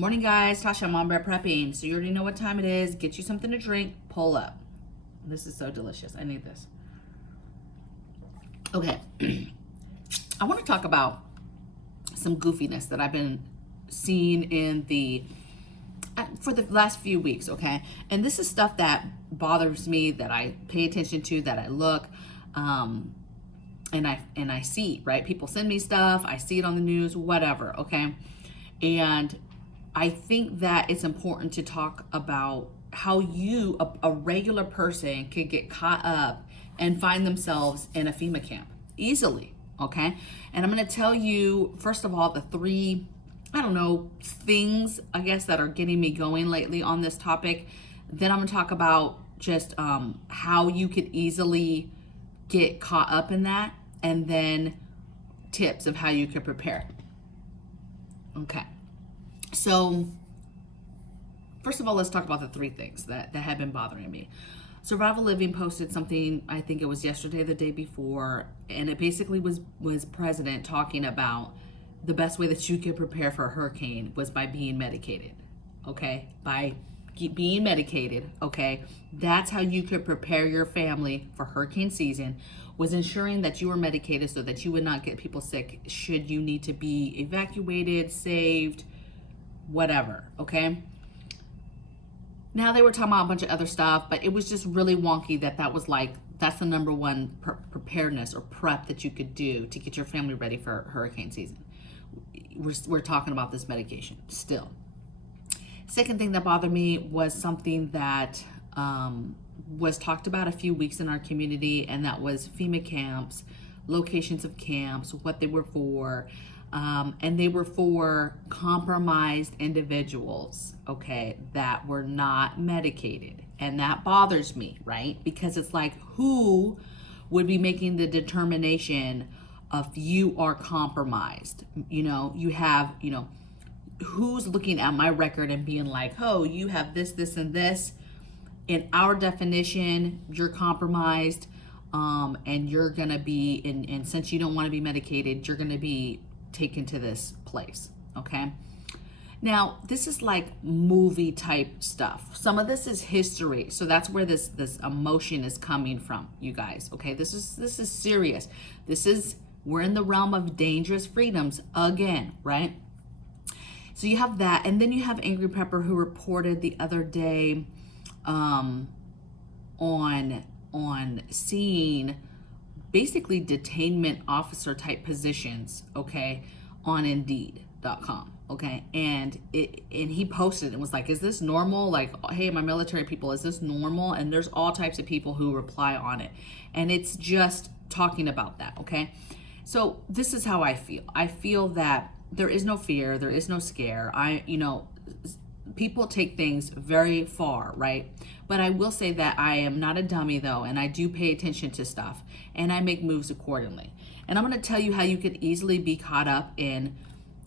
Morning, guys. Tasha, MAMABEAR prepping. So you already know what time it is. Get you something to drink. Pull up. This is so delicious. I need this. Okay. I want to talk about some goofiness that I've been seeing in for the last few weeks, okay? And this is stuff that bothers me, that I pay attention to, that I look, and I see, right? People send me stuff. I see it on the news, whatever, okay? And I think that it's important to talk about how you, a regular person, can get caught up and find themselves in a FEMA camp easily, okay? And I'm gonna tell you, first of all, the three, I don't know, things, I guess, that are getting me going lately on this topic. Then I'm gonna talk about just how you could easily get caught up in that, and then tips of how you could prepare. Okay. So, first of all, let's talk about the three things that have been bothering me. Survival Living posted something, I think it was yesterday, the day before, and it basically was President talking about the best way that you could prepare for a hurricane was by being medicated, okay? By being medicated, okay? That's how you could prepare your family for hurricane season, was ensuring that you were medicated so that you would not get people sick should you need to be evacuated, saved, whatever, okay? Now they were talking about a bunch of other stuff, but it was just really wonky that was like, that's the number one preparedness or prep that you could do to get your family ready for hurricane season. We're talking about this medication still. Second thing that bothered me was something that was talked about a few weeks in our community, and that was FEMA camps, locations of camps, what they were for. And they were for compromised individuals, okay, that were not medicated. And that bothers me, right? Because it's like, who would be making the determination of you are compromised? You know, you have, who's looking at my record and being like, oh, you have this, this, and this. In our definition, you're compromised, and you're gonna be, and since you don't wanna be medicated, you're gonna be taken to this place, okay? Now, this is like movie type stuff. Some of this is history, so that's where this emotion is coming from, you guys, okay? This is serious. We're in the realm of dangerous freedoms again, right? So you have that, and then you have Angry Pepper, who reported the other day on seeing basically detainment officer type positions, okay, on Indeed.com, okay? And he posted and was like, is this normal? Like, hey, my military people, is this normal? And there's all types of people who reply on it. And it's just talking about that, okay? So this is how I feel. I feel that there is no fear, there is no scare. People take things very far, right? But I will say that I am not a dummy, though, and I do pay attention to stuff, and I make moves accordingly. And I'm going to tell you how you could easily be caught up in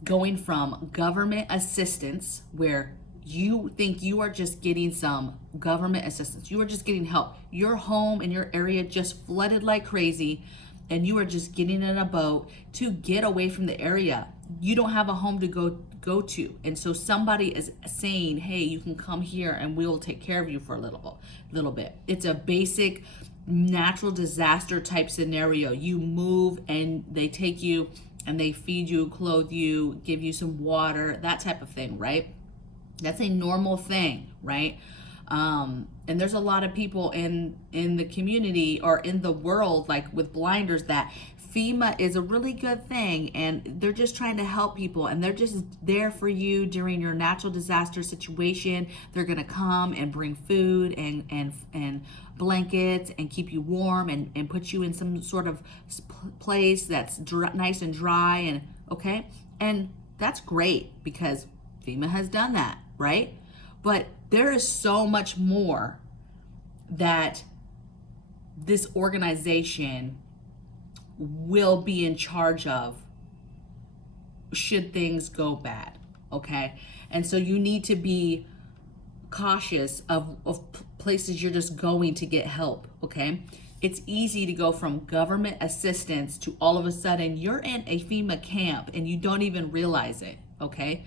going from government assistance, where you think you are just getting some government assistance. You are just getting help. Your home and your area just flooded like crazy, and you are just getting in a boat to get away from the area. You don't have a home to go to, and so somebody is saying, hey, you can come here and we will take care of you for a little bit. It's a basic natural disaster type scenario. You move and they take you and they feed you, clothe you, give you some water, that type of thing, right? That's a normal thing, right? And there's a lot of people in the community or in the world, like with blinders, that FEMA is a really good thing, and they're just trying to help people, and they're just there for you during your natural disaster situation. They're gonna come and bring food and blankets and keep you warm and put you in some sort of place that's nice and dry, and okay, and that's great because FEMA has done that, right? But there is so much more that this organization will be in charge of should things go bad, okay? And so you need to be cautious of places you're just going to get help, okay? It's easy to go from government assistance to all of a sudden you're in a FEMA camp and you don't even realize it, okay?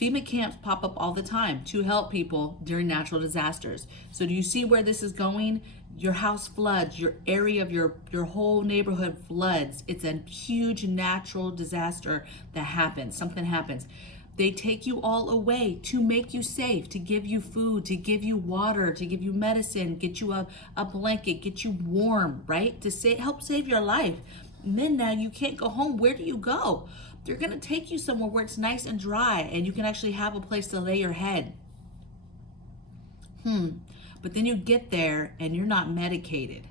FEMA camps pop up all the time to help people during natural disasters. So do you see where this is going? Your house floods, your area of your whole neighborhood floods. It's a huge natural disaster that happens. Something happens. They take you all away to make you safe, to give you food, to give you water, to give you medicine, get you a blanket, get you warm, right? To help save your life. And then now you can't go home. Where do you go? They're going to take you somewhere where it's nice and dry and you can actually have a place to lay your head. But then you get there and you're not medicated.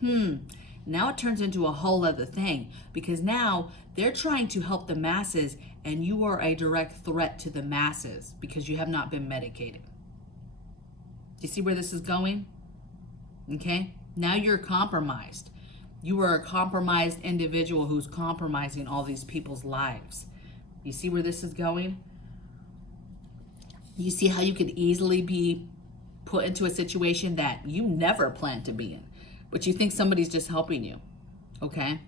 Now it turns into a whole other thing because now they're trying to help the masses and you are a direct threat to the masses because you have not been medicated. Do you see where this is going? Okay, now you're compromised. You are a compromised individual who's compromising all these people's lives. You see where this is going? You see how you could easily be put into a situation that you never planned to be in, but you think somebody's just helping you, okay?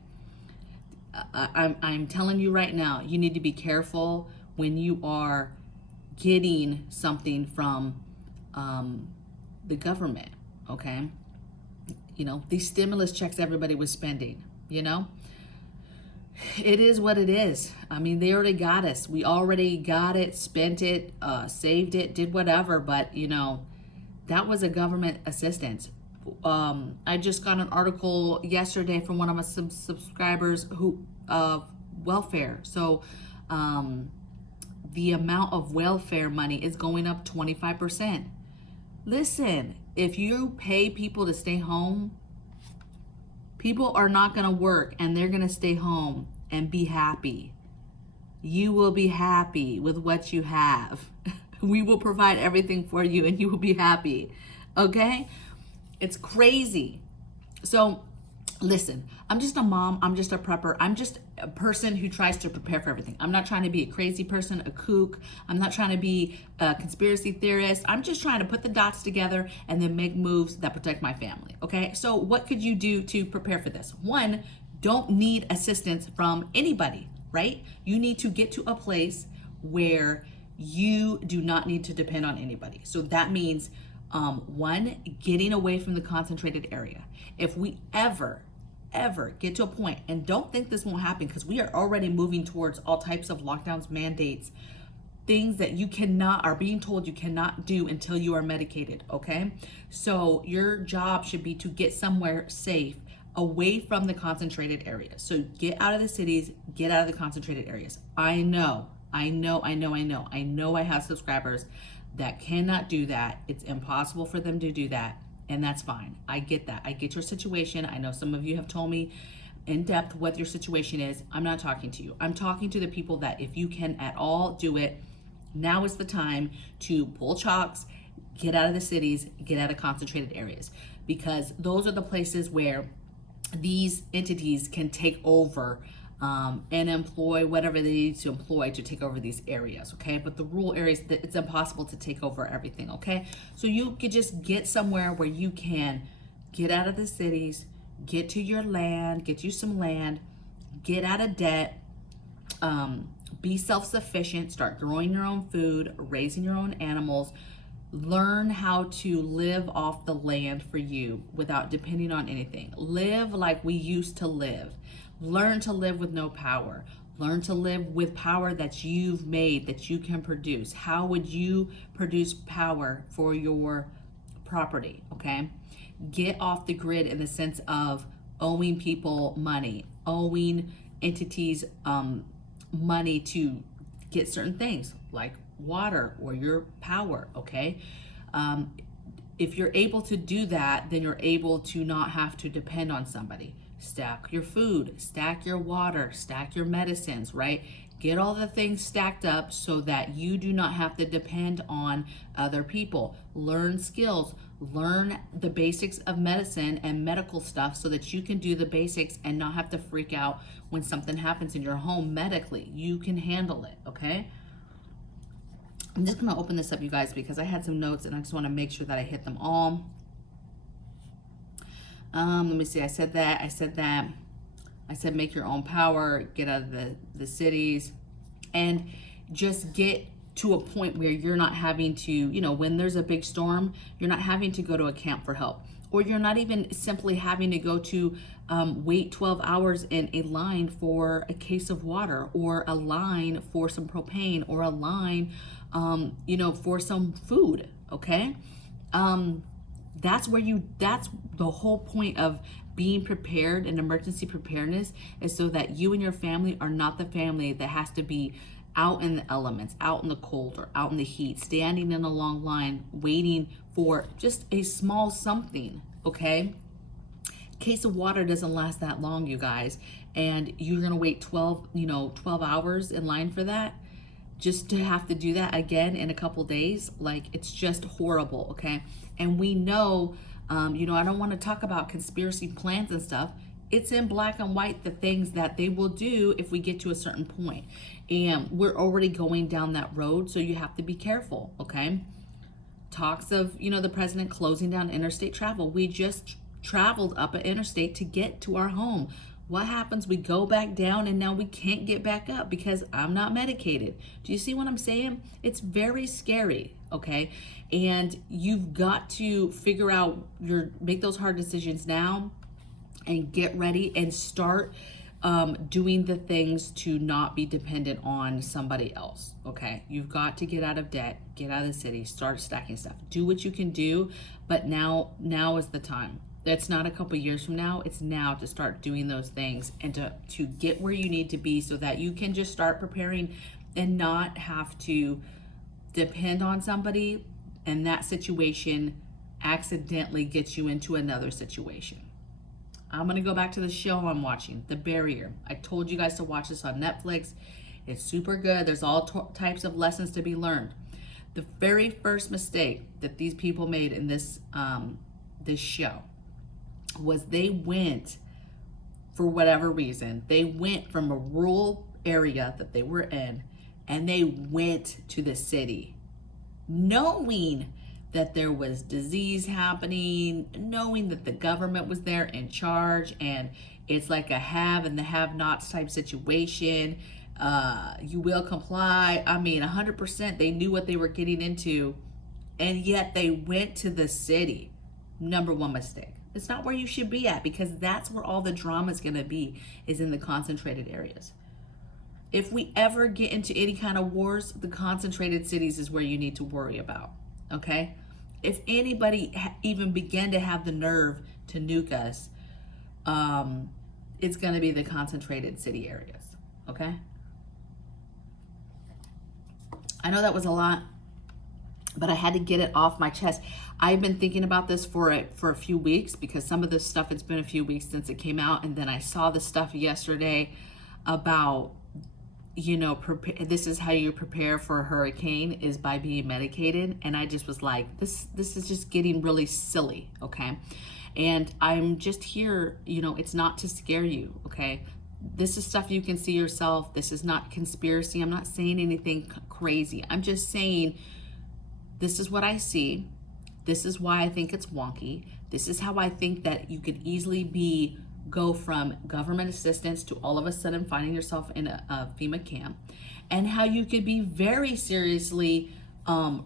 I'm telling you right now, you need to be careful when you are getting something from the government, okay? You know, these stimulus checks everybody was spending, you know? It is what it is. I mean, they already got us. We already got it, spent it, saved it, did whatever, but, you know, that was a government assistance. I just got an article yesterday from one of my subscribers who welfare. So the amount of welfare money is going up 25%. Listen, if you pay people to stay home, people are not going to work and they're going to stay home and be happy. You will be happy with what you have. We will provide everything for you and you will be happy. Okay? It's crazy. So listen, I'm just a mom. I'm just a prepper. I'm just a person who tries to prepare for everything. I'm not trying to be a crazy person, a kook. I'm not trying to be a conspiracy theorist. I'm just trying to put the dots together and then make moves that protect my family. Okay? So what could you do to prepare for this? One, don't need assistance from anybody, right? You need to get to a place where you do not need to depend on anybody. So that means one, getting away from the concentrated area. If we ever get to a point, and don't think this won't happen because we are already moving towards all types of lockdowns, mandates, things that you are being told you cannot do until you are medicated, okay? So your job should be to get somewhere safe away from the concentrated areas. So get out of the cities, get out of the concentrated areas. I know I have subscribers that cannot do that. It's impossible for them to do that, and that's fine. I get that. I get your situation. I know some of you have told me in depth what your situation is. I'm not talking to you. I'm talking to the people that if you can at all do it, now is the time to pull chalks, get out of the cities, get out of concentrated areas, because those are the places where these entities can take over and employ whatever they need to employ to take over these areas, okay? But the rural areas, it's impossible to take over everything, okay? So you could just get somewhere where you can get out of the cities, get to your land, get you some land, get out of debt, be self-sufficient, start growing your own food, raising your own animals, learn how to live off the land for you without depending on anything. Live like we used to live. Learn to live with no power. Learn to live with power that you've made, that you can produce. How would you produce power for your property, okay? Get off the grid in the sense of owing people money, owing entities money to get certain things like water or your power, okay? If you're able to do that, then you're able to not have to depend on somebody. Stack your food, stack your water, stack your medicines, right? Get all the things stacked up so that you do not have to depend on other people. Learn skills, learn the basics of medicine and medical stuff so that you can do the basics and not have to freak out when something happens in your home medically. You can handle it, okay? I'm just gonna open this up, you guys, because I had some notes and I just wanna make sure that I hit them all. Let me see, I said that. I said make your own power, get out of the cities, and just get to a point where you're not having to, you know, when there's a big storm, you're not having to go to a camp for help, or you're not even simply having to go to wait 12 hours in a line for a case of water, or a line for some propane, or a line, you know, for some food. Okay. That's the whole point of being prepared, and emergency preparedness is so that you and your family are not the family that has to be out in the elements, out in the cold, or out in the heat, standing in a long line, waiting for just a small something, okay? Case of water doesn't last that long, you guys, and you're gonna wait 12 hours in line for that, just to have to do that again in a couple days. Like, it's just horrible, okay? And we know, you know, I don't want to talk about conspiracy plans and stuff. It's in black and white, the things that they will do if we get to a certain point. And we're already going down that road, so you have to be careful, okay? Talks of, you know, the president closing down interstate travel. We just traveled up an interstate to get to our home. What happens? We go back down, and now we can't get back up because I'm not medicated. Do you see what I'm saying? It's very scary, okay? And you've got to figure out make those hard decisions now, and get ready and start doing the things to not be dependent on somebody else, okay? You've got to get out of debt, get out of the city, start stacking stuff. Do what you can do, but now is the time. It's not a couple years from now. It's now to start doing those things, and to get where you need to be, so that you can just start preparing and not have to depend on somebody, and that situation accidentally gets you into another situation. I'm going to go back to the show I'm watching, The Barrier. I told you guys to watch this on Netflix. It's super good. There's all types of lessons to be learned. The very first mistake that these people made in this show was they went, for whatever reason, they went from a rural area that they were in, and they went to the city, knowing that there was disease happening, knowing that the government was there in charge, and it's like a have and the have-nots type situation. You will comply. I mean, 100%, they knew what they were getting into, and yet they went to the city. Number one mistake. It's not where you should be at, because that's where all the drama is gonna be, is in the concentrated areas. If we ever get into any kind of wars, the concentrated cities is where you need to worry about, okay? If anybody even began to have the nerve to nuke us, it's gonna be the concentrated city areas, okay? I know that was a lot, but I had to get it off my chest. I've been thinking about this for a few weeks, because some of this stuff, it's been a few weeks since it came out, and then I saw the stuff yesterday about, you know, this is how you prepare for a hurricane, is by being medicated. And I just was like, this is just getting really silly, okay? And I'm just here, you know, it's not to scare you, okay? This is stuff you can see yourself. This is not conspiracy. I'm not saying anything crazy. I'm just saying, this is what I see. This is why I think it's wonky. This is how I think that you could easily go from government assistance to all of a sudden finding yourself in a FEMA camp, and how you could be very seriously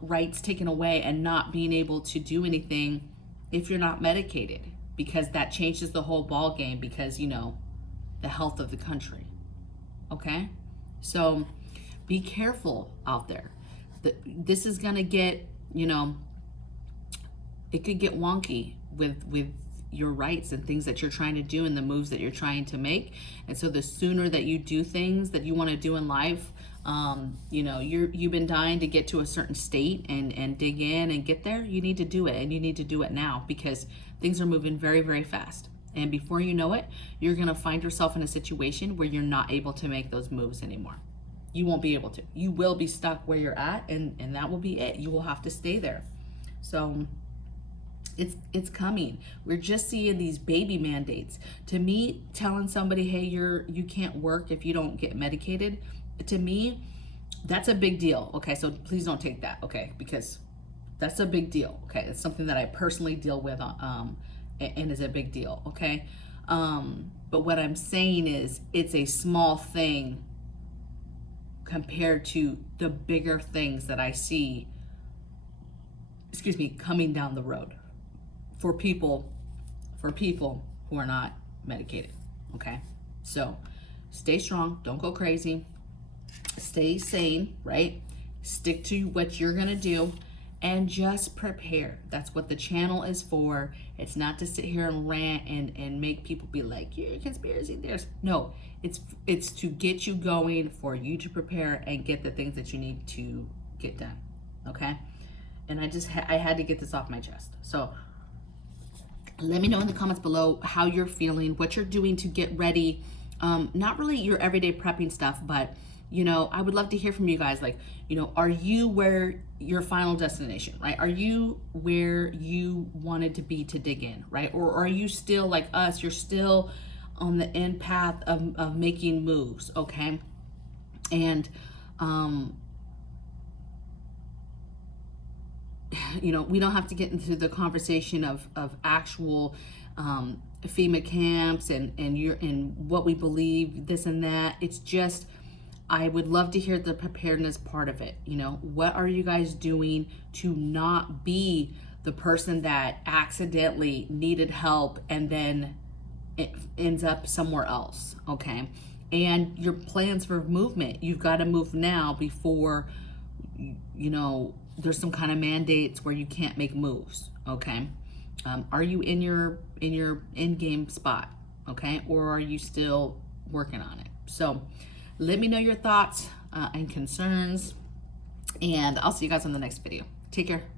rights taken away and not being able to do anything if you're not medicated, because that changes the whole ball game, because, you know, the health of the country, okay? So be careful out there. This is gonna get, you know, it could get wonky with your rights and things that you're trying to do and the moves that you're trying to make. And so the sooner that you do things that you want to do in life, you know, you've been dying to get to a certain state and dig in and get there, you need to do it, and you need to do it now, because things are moving very, very fast. And before you know it, you're going to find yourself in a situation where you're not able to make those moves anymore. You won't be able to. You will be stuck where you're at, and that will be it. You will have to stay there. So it's coming. We're just seeing these baby mandates. To me, telling somebody, hey, you can't work if you don't get medicated, to me, that's a big deal. Okay, so please don't take that, okay, because that's a big deal. Okay, it's something that I personally deal with, and is a big deal. Okay, but what I'm saying is, it's a small thing compared to the bigger things that I see, coming down the road for people who are not medicated, okay? So stay strong, don't go crazy, stay sane, right? Stick to what you're gonna do and just prepare. That's what the channel is for. It's not to sit here and rant and make people be like, you're a conspiracy theorist. No, it's to get you going, for you to prepare and get the things that you need to get done, okay? And I had to get this off my chest. So let me know in the comments below how you're feeling, what you're doing to get ready. Not really your everyday prepping stuff, but I would love to hear from you guys. Like, are you where your final destination, right? Are you where you wanted to be to dig in, right? Or are you still like us? You're still on the end path of making moves, okay? And, we don't have to get into the conversation of actual FEMA camps and what we believe, this and that. It's just, I would love to hear the preparedness part of it. What are you guys doing to not be the person that accidentally needed help and then it ends up somewhere else, okay? And your plans for movement, you've got to move now before, there's some kind of mandates where you can't make moves, okay? Are you in your end game spot, okay? Or are you still working on it? So let me know your thoughts and concerns, and I'll see you guys on the next video. Take care.